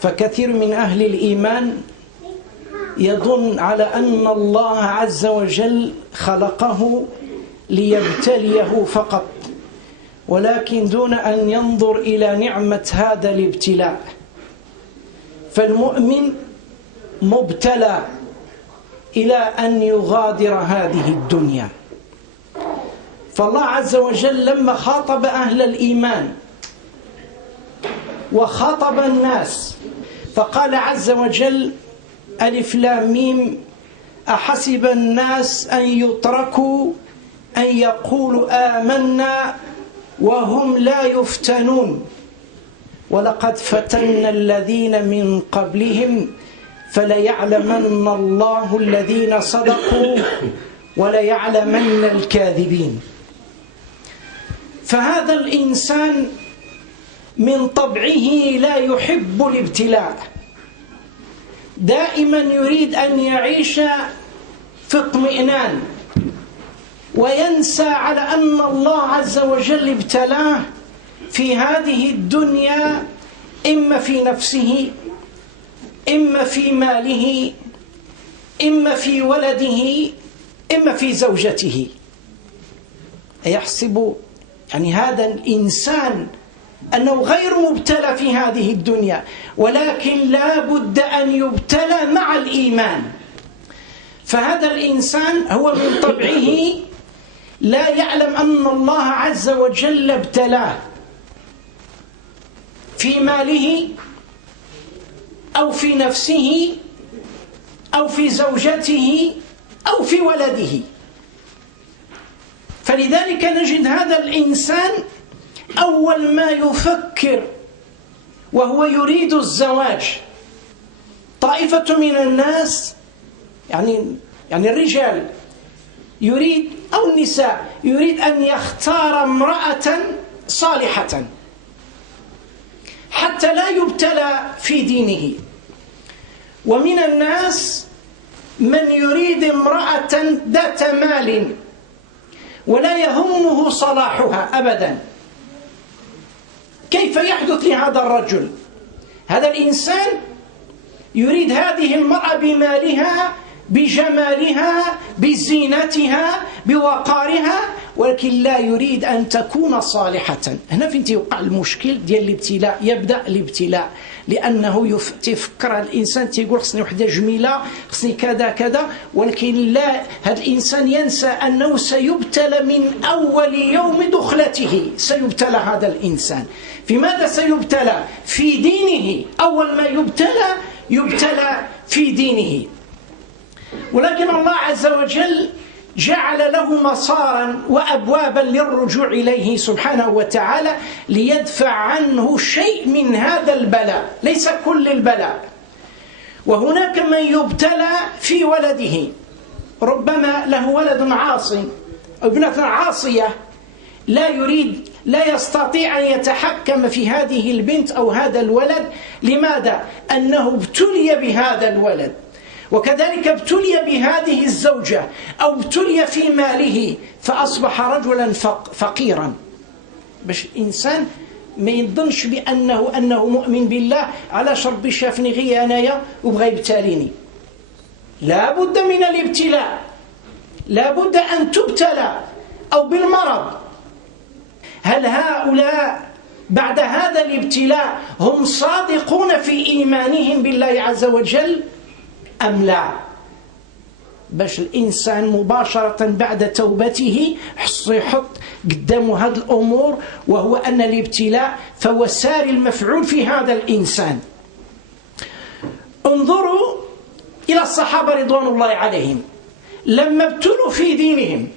فكثير من أهل الإيمان يظن على أن الله عز وجل خلقه ليبتليه فقط، ولكن دون أن ينظر إلى نعمة هذا الابتلاء. فالمؤمن مبتلى إلى أن يغادر هذه الدنيا. فالله عز وجل لما خاطب أهل الإيمان وخاطب الناس فقال عز وجل: ألف لام ميم أحسب الناس أن يتركوا أن يقولوا آمنا وهم لا يفتنون ولقد فتنا الذين من قبلهم فليعلمن الله الذين صدقوا وليعلمن الكاذبين. فهذا الإنسان من طبعه لا يحب الابتلاء، دائما يريد أن يعيش في اطمئنان، وينسى على أن الله عز وجل ابتلاه في هذه الدنيا، إما في نفسه، إما في ماله، إما في ولده، إما في زوجته. يحسب يعني هذا الإنسان أنه غير مبتلى في هذه الدنيا، ولكن لا بد أن يبتلى مع الإيمان. فهذا الإنسان هو من طبعه لا يعلم أن الله عز وجل ابتلاه في ماله أو في نفسه أو في زوجته أو في ولده. فلذلك نجد هذا الإنسان أول ما يفكر وهو يريد الزواج. طائفة من الناس يعني الرجال يريد أو النساء يريد أن يختار امرأة صالحة حتى لا يبتلى في دينه. ومن الناس من يريد امرأة ذات مال ولا يهمه صلاحها أبدا. كيف يحدث لهذا الرجل؟ هذا الإنسان يريد هذه المرأة بمالها، بجمالها، بزينتها، بوقارها، ولكن لا يريد أن تكون صالحة. هنا فين يوقع المشكل ديال الابتلاء. يبدأ الابتلاء لأنه تفكر الإنسان تيقول خصني وحدة جميلة، خصني كذا كذا، ولكن لا، هذا الإنسان ينسى أنه سيبتلى من أول يوم دخلته. سيبتلى هذا الإنسان في ماذا؟ سيبتلى في دينه. أول ما يبتلى في دينه. ولكن الله عز وجل جعل له مسارا وأبوابا للرجوع إليه سبحانه وتعالى ليدفع عنه شيء من هذا البلاء، ليس كل البلاء. وهناك من يبتلى في ولده، ربما له ولد عاصي أو ابنة عاصية، لا يستطيع أن يتحكم في هذه البنت أو هذا الولد. لماذا؟ أنه ابتلي بهذا الولد. وكذلك ابتلي بهذه الزوجة أو ابتلي في ماله فأصبح رجلا فقيرا. باش الإنسان ما يظنش أنه مؤمن بالله، علاش ربي شافني غير أنايا وبغى يبتليني. لا بد من الابتلاء، لا بد أن تبتلى أو بالمرض. هل هؤلاء بعد هذا الابتلاء هم صادقون في إيمانهم بالله عز وجل أم لا؟ باش الإنسان مباشرة بعد توبته يحط قدامه هذه الأمور، وهو أن الابتلاء فهو ساري المفعول في هذا الإنسان. انظروا إلى الصحابة رضوان الله عليهم لما ابتلوا في دينهم،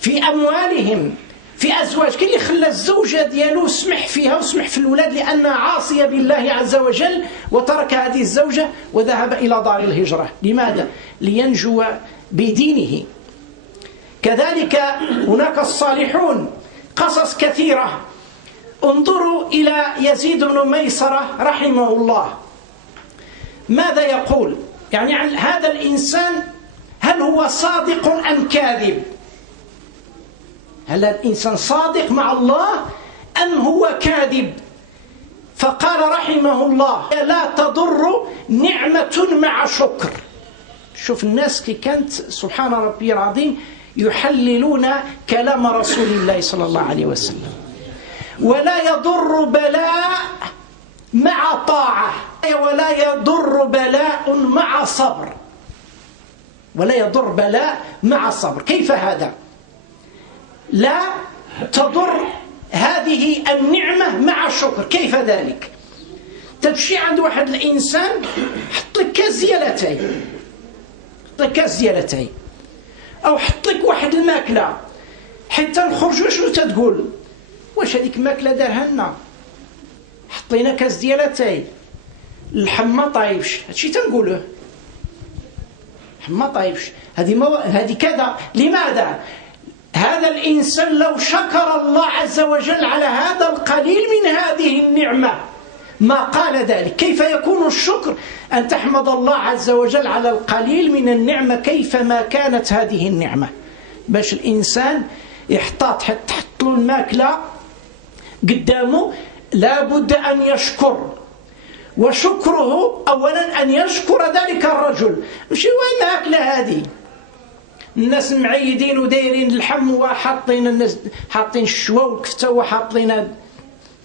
في أموالهم، في أزواج. كل اللي خلى الزوجة ديالو سمح فيها وسمح في الولاد لأنها عاصية بالله عز وجل، وترك هذه الزوجة وذهب إلى دار الهجرة. لماذا؟ لينجو بدينه. كذلك هناك الصالحون، قصص كثيرة. انظروا إلى يزيد بن ميسرة رحمه الله، ماذا يقول يعني عن هذا الإنسان؟ هل هو صادق أم كاذب؟ هل الإنسان صادق مع الله أم هو كاذب؟ فقال رحمه الله: لا تضر نعمة مع شكر. شوف الناس كي كانت سبحان ربي العظيم يحللون كلام رسول الله صلى الله عليه وسلم. ولا يضر بلاء مع طاعة، ولا يضر بلاء مع صبر. ولا يضر بلاء مع صبر. كيف هذا؟ لا تضر هذه النعمة مع شكر. كيف ذلك؟ تمشي عند واحد الإنسان حط لك كاس ديالتين، أو حط لك واحد الماكلة، حتى نخرجوا شنو تتقول؟ واش هذيك الماكلة دارها لنا؟ حطينا كاس ديالتين، اللحم ما طايبش، هادشي تنقولوه، اللحم ما طايبش، هذه كذا. لماذا؟ هذا الإنسان لو شكر الله عز وجل على هذا القليل من هذه النعمة ما قال ذلك. كيف يكون الشكر؟ أن تحمد الله عز وجل على القليل من النعمة كيفما كانت هذه النعمة. باش الإنسان يحتاط له الماكلة قدامه لابد أن يشكر، وشكره أولا أن يشكر ذلك الرجل. مش وين الماكلة هذه؟ الناس معيدين ودايرين اللحم وحاطين الناس حاطين الشوا والكفته وحاطين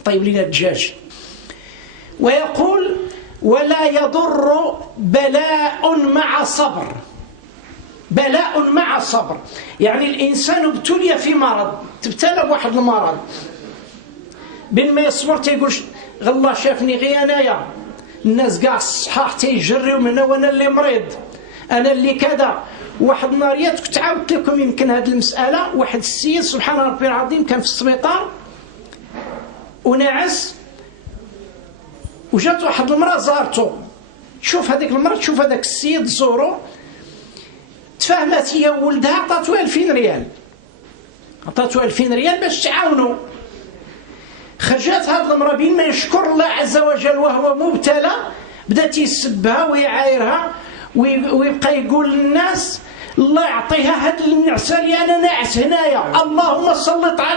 طيب لنا الدجاج. ويقول: ولا يضر بلاء مع صبر. بلاء مع صبر يعني الإنسان ابتلي في مرض، تبتلى بواحد المرض، بين ما يصبر تيقول الله شافني غير انايا، الناس كاع الصحاح تيجريو من هنا وانا اللي مريض، انا اللي كذا. واحد النهاريات كنت عاودت لكم يمكن هذه المسألة. واحد السيد سبحان ربي العظيم كان في السبيطار ونعس، وجات واحد المرأة زارته. تشوف هذيك المرأة، تشوف هذاك السيد زورو، تفاهمت هي وولدها، عطاتو 2000 ريال، عطاتو 2000 ريال باش تعاونوا. خرجت هذه المرأة بين ما يشكر الله عز وجل وهو مبتلى، بدات يسبها ويعايرها ويبقى يقول للناس: الله يعطيها هاد النعسه اللي انا ناعس هنايا، اللهم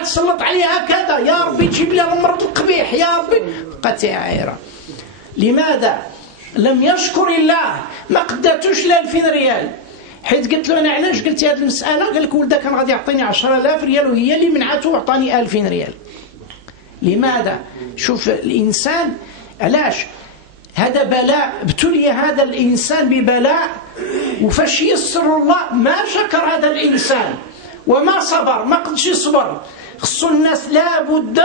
سلط عليها كذا، يا ربي تجيب لي المرض القبيح، يا ربي. بقات عايره. لماذا؟ لم يشكر الله، ما قدرتوش ل 2000 ريال. حيت قلت له: انا علاش قلت هذه المساله؟ قال لك: ولدك كان غادي يعطيني 10000 ريال وهي اللي منعته وعطاني 2000 ريال. لماذا؟ شوف الانسان علاش هذا بلاء، ابتلي هذا الإنسان ببلاء، وفاش يسر الله ما شكر هذا الإنسان وما صبر، ما قدش يصبر. خصو الناس لابد،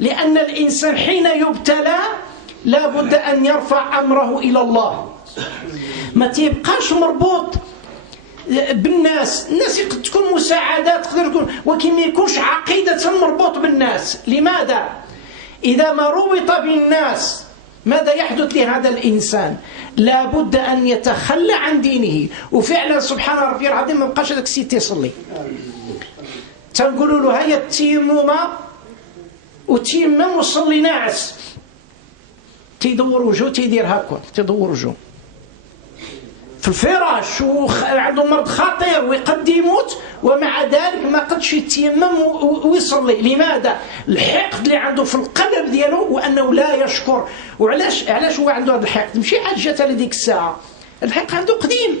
لأن الإنسان حين يبتلى لابد أن يرفع أمره إلى الله، ما تيبقاش مربوط بالناس. الناس يقد تكون مساعدات، تقدر تكون، ولكن ما يكونش عقيدة مربوط بالناس. لماذا؟ إذا ما ربط بالناس ماذا يحدث لهذا الإنسان؟ لابد أن يتخلى عن دينه. وفعلا سبحان ربي العظيم ما بقاش هذاك السيد يصلي. تنقولوا له: هيا التيمم، وتيمم وصلي ناعس، تيدور وجهه، تيدير هكا، تيدور وجهه في الفراش، وعنده مرض خطير ويقد يموت، ومع ذلك ما قدش يتيمم ويصلي. لماذا؟ الحقد اللي عنده في القلب ديالو، وانه لا يشكر. وعلاش هو عنده هذا الحقد؟ ماشي حاجه جات هذيك الساعه، الحقد عنده قديم،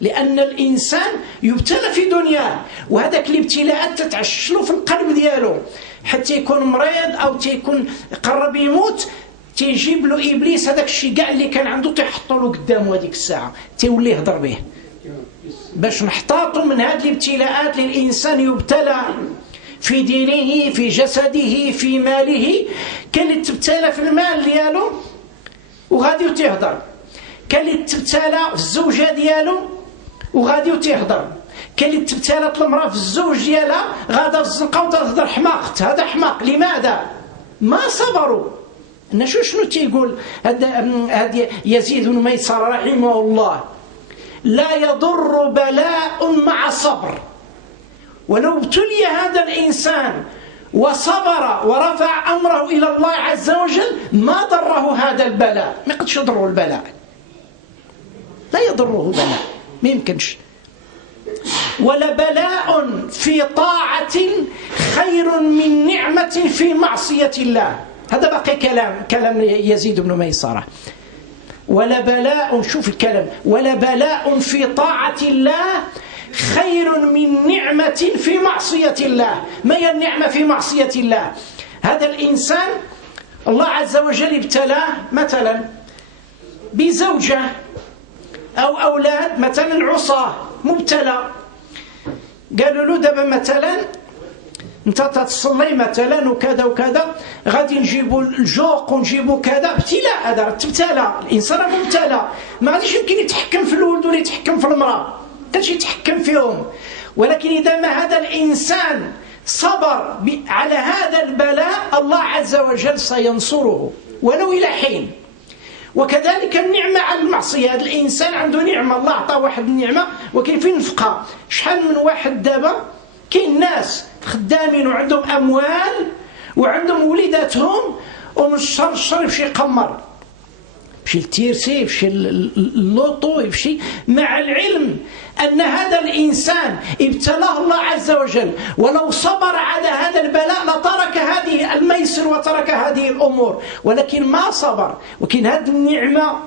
لان الانسان يبتلى في دنياه، وهذاك الابتلاءات تتعشلو في القلب ديالو حتى يكون مريض او تيكون قرب يموت، تيجيب له ابليس هذاك الشيء كاع اللي كان عنده تيحطوا له قدامه هذيك الساعه، تيولي يهضر به. باش نحتاطوا من هذه الابتلاءات للانسان يبتلى في دينه، في جسده، في ماله. كان اللي تبتلى في المال ديالو وغادي تيهضر، كان اللي تبتلى في الزوجه ديالو وغادي تيهضر، كان اللي تبتلت المراه في الزوج ديالها غادا في الزنقه وتهضر حماقت، هذا حماق. لماذا؟ ما صبروا. شنو تيقول هذا يزيد بن ميسر رحمه الله: لا يضر بلاء مع صبر. ولو ابتلي هذا الإنسان وصبر ورفع أمره إلى الله عز وجل ما ضره هذا البلاء، ما يقدش يضره البلاء، لا يضره بلاء، ما يمكنش. ولبلاء في طاعة خير من نعمة في معصية الله. هذا باقي كلام يزيد بن ميسرة. ولبلاء، شوف الكلام، ولبلاء في طاعة الله خير من نعمة في معصية الله. ما هي النعمة في معصية الله؟ هذا الإنسان الله عز وجل ابتلاه مثلا بزوجة أو أولاد مثلا عصاة، مبتلى، قالوا له دابا مثلا انت تصلي مثلا وكذا وكذا، غادي نجيبوا الجوق ونجيبوا كذا، ابتلاء، هذا تبتلى، الانسان مبتلى، ما غاديش يمكن يتحكم في الولد ولا يتحكم في المراه، كانش يتحكم فيهم. ولكن اذا ما هذا الانسان صبر على هذا البلاء، الله عز وجل سينصره ولو الى حين. وكذلك النعمة على المعصية، هذا الإنسان عنده نعمة، الله أعطاه واحد النعمة وكاين فين نفقها. شحال من واحد دابا كاين ناس خدامين وعندهم أموال وعندهم وليداتهم، ومن الشر يمشي يقمر، يمشي التيرسي، يمشي اللوطو، يمشي، مع العلم أن هذا الإنسان ابتلاه الله عز وجل، ولو صبر على هذا البلاء لترك هذه الميسر وترك هذه الأمور، ولكن ما صبر. وكاين هذه النعمة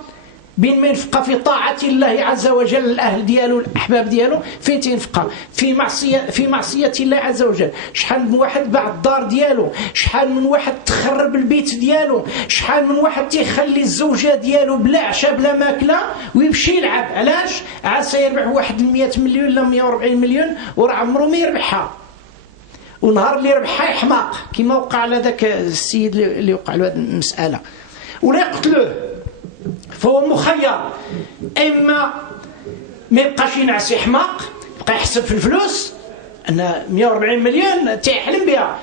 بين ما ينفق في طاعة الله عز وجل، الأهل ديالو الأحباب ديالو، فين تنفق في معصية الله عز وجل. شحال من واحد باع الدار ديالو، شحال من واحد تخرب البيت ديالو، شحال من واحد تيخلي الزوجة ديالو بلا عشاء بلا ماكلة ويمشي يلعب. علاش؟ عسى يربح واحد 100 مليون ولا 140 مليون وراه عمره ما يربحها، ونهار اللي يربحها يحماق، كما وقع على ذاك السيد اللي وقع له هذه المسألة، ولا يقتلوه. فهو مخير، إما ما يبقاش ينعس يحماق، يبقى يحسب في الفلوس أن 140 مليون تيحلم بها،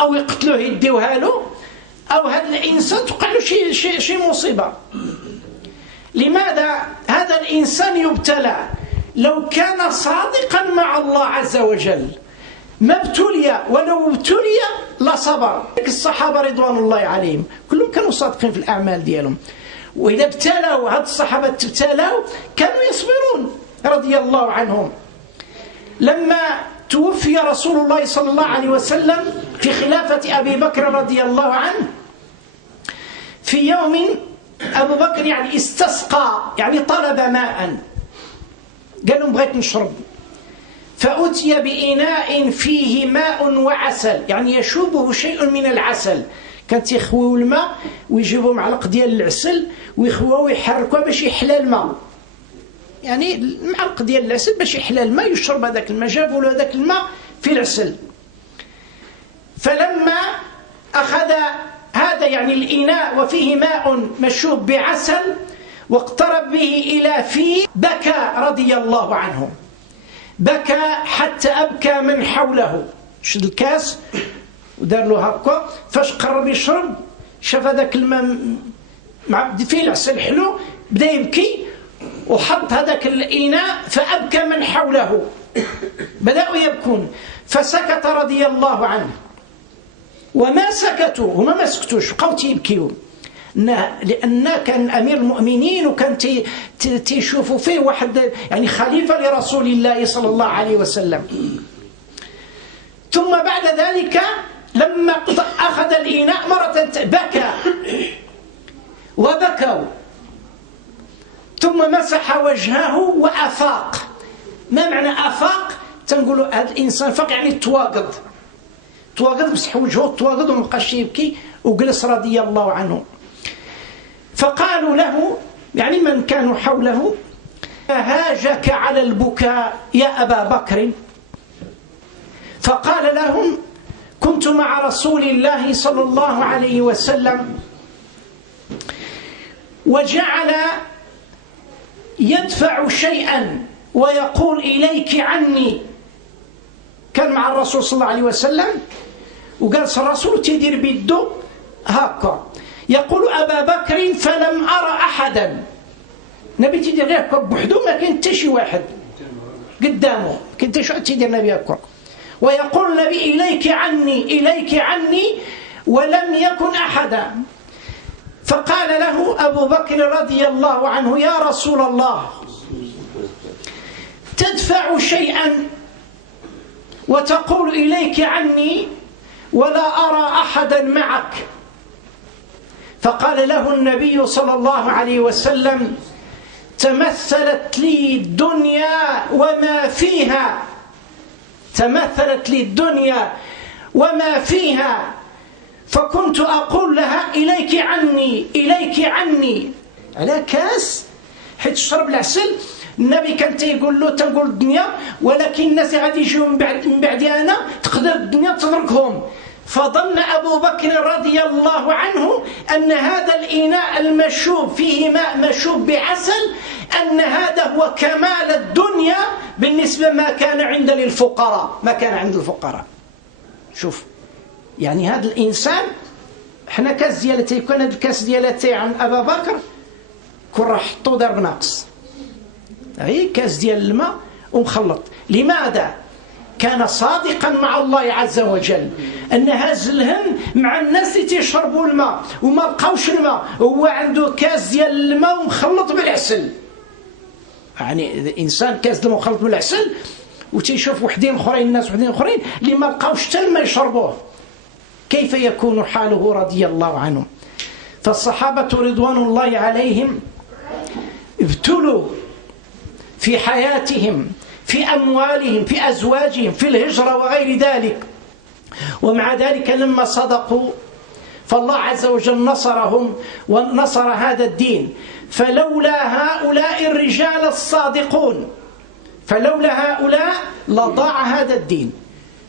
أو يقتلوه يديوها له، أو هذا الإنسان تقع له شي مصيبة. لماذا هذا الإنسان يبتلى؟ لو كان صادقا مع الله عز وجل ما ابتلي، ولو ابتلي لصبر. الصحابة رضوان الله عليهم كلهم كانوا صادقين في الأعمال ديالهم، وإذا ابتلوا هاد الصحابة ابتلوا كانوا يصبرون رضي الله عنهم. لما توفي رسول الله صلى الله عليه وسلم في خلافة أبي بكر رضي الله عنه، في يوم أبو بكر يعني استسقى، يعني طلب ماء، قال لهم بغيت نشرب، فأتي بإناء فيه ماء وعسل، يعني يشوبه شيء من العسل، كانت يخويو الماء ويجيبوا معلق ديال العسل ويخووه ويحركوه باش يحلى الماء، يعني المعلق ديال العسل باش يحلى الماء يشرب هذاك الماء، جابوا له هذاك الماء في العسل. فلما أخذ هذا يعني الإناء وفيه ماء مشوب بعسل واقترب به إلى فيه، بكى رضي الله عنه، بكى حتى أبكى من حوله. شد الكاس ودار له هكا، فاش قرب يشرب شاف هذاك الماء فيه العسل حلو، بدا يبكي وحط هذاك الإناء فأبكى من حوله، بدأوا يبكون، فسكت رضي الله عنه. وما سكتوا، هما ما سكتوش، بقاو تيبكيو، لأن كان أمير المؤمنين وكان تيشوفوا فيه واحد يعني خليفة لرسول الله صلى الله عليه وسلم. ثم بعد ذلك لما أخذ الإناء مرة بكى وبكوا، ثم مسح وجهه وأفاق. ما معنى أفاق؟ تنقولوا هذا الإنسان فاق يعني تواقض، مسح وجهه تواقض ومبقاش يبكي وجلس رضي الله عنه. فقالوا له يعني من كانوا حوله: هاجك على البكاء يا أبا بكر؟ فقال لهم: كنت مع رسول الله صلى الله عليه وسلم وجعل يدفع شيئا ويقول إليك عني. كان مع الرسول صلى الله عليه وسلم وجالس الرسول تيدير بيده هكا، يقول أبا بكر فلم أرى أحدا، نبي تيدير غير هكا بوحدو، ما كاين حتى شي واحد قدامه، كاين حتى شي واحد تيدير نبي هكا، ويقول النبي إليك عني إليك عني، ولم يكن أحدا. فقال له أبو بكر رضي الله عنه: يا رسول الله، تدفع شيئا وتقول إليك عني ولا أرى أحدا معك، فقال له النبي صلى الله عليه وسلم: تمثلت لي الدنيا وما فيها، تمثلت لي الدنيا وما فيها، فكنت أقول لها: إليك عني إليك عني. على كاس حيت شرب العسل. النبي كان تيقول له تنقول الدنيا، ولكن الناس غادي يجيو من بعدي أنا تقدر الدنيا تتركهم. فظن أبو بكر رضي الله عنه أن هذا الإناء المشوب فيه ماء مشوب بعسل أن هذا هو كمال الدنيا بالنسبة ما كان عند للفقراء، ما كان عند الفقراء. شوف يعني هذا الإنسان، حنا كاس ديالتي كان هذا الكاس ديالتي عن أبا بكر كون راح حطو دار بناقص، هي كاس ديال الماء ومخلط. لماذا؟ كان صادقا مع الله عز وجل، أن هاز الهم مع الناس اللي تيشربوا الماء وما لقاوش الماء، هو عنده كاس ديال الماء ومخلط بالعسل. يعني الإنسان كاس الماء مخلط بالعسل وتيشوف وحدين اخرين، الناس وحدين اخرين اللي ما لقاوش حتى الماء يشربوه، كيف يكون حاله رضي الله عنه؟ فالصحابة رضوان الله عليهم ابتلوا في حياتهم، في أموالهم، في أزواجهم، في الهجرة وغير ذلك، ومع ذلك لما صدقوا فالله عز وجل نصرهم ونصر هذا الدين. فلولا هؤلاء الرجال الصادقون، فلولا هؤلاء لضاع هذا الدين.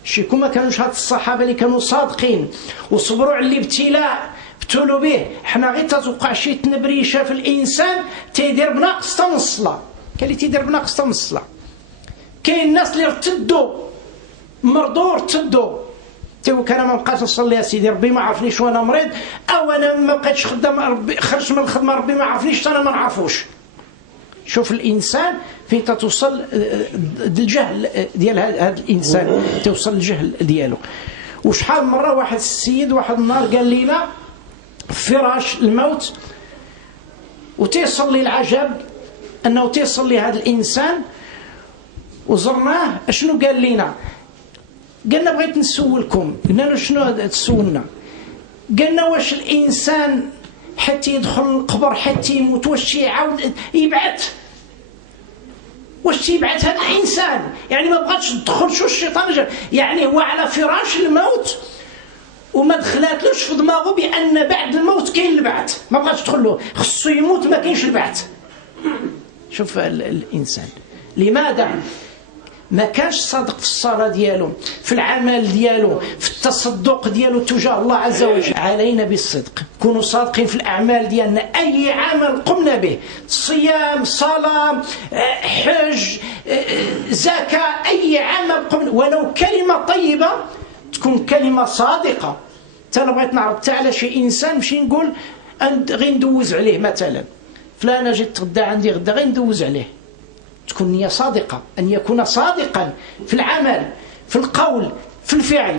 شيكو ما كانوش هاد الصحابة اللي كانوا صادقين وصبروا على الابتلاء ابتلوا به. حنا غير تتوقع شي تنبريشه في الإنسان تيدير بناقص تا من الصلاة، كاين اللي تيدير بناقص تا من الصلاة، كاين الناس اللي ارتدوا مرضوا ارتدوا تيقول انا ما بقاش نصلي يا سيدي، ربي ما عرفنيش وانا مريض، او انا ما بقيتش خدام، ربي خرج من الخدمه، ربي ما عرفنيش انا ما نعرفوش. شوف الانسان فين توصل الجهل ديال هذا الانسان، توصل الجهل ديالو. وشحال مره واحد السيد واحد النهار قال لنا فراش الموت وتيصلي العجب انه تيصلي هذا الانسان وزرناه. شنو قال لنا؟ قالنا بغيت نسولكم. قلنا له شنو تسولنا؟ قالنا واش الانسان حتى يدخل القبر حتى يموت واش يعاود يبعث؟ واش يبعث هذا الانسان؟ يعني ما بغاتش تدخل شو الشيطان يعني هو على فراش الموت وما دخلاتلوش في دماغه بان بعد الموت كاين البعث، ما بغاتش تدخل له، خصو يموت ما كاينش البعث. شوف الانسان لماذا ما كانش صادق في الصلاة ديالو، في العمل ديالو، في التصدق ديالو تجاه الله عز وجل. علينا بالصدق، كونوا صادقين في الأعمال ديالنا، أي عمل قمنا به، صيام، صلاة، حج، زكاة، أي عمل قمنا، ولو كلمة طيبة تكون كلمة صادقة. أنا بغيت نعرف على شي إنسان مشي نقول غير ندوز عليه مثلا، فلان جيت تغدى عندي غدا غير ندوز عليه، تكون نية صادقة، أن يكون صادقا في العمل، في القول، في الفعل.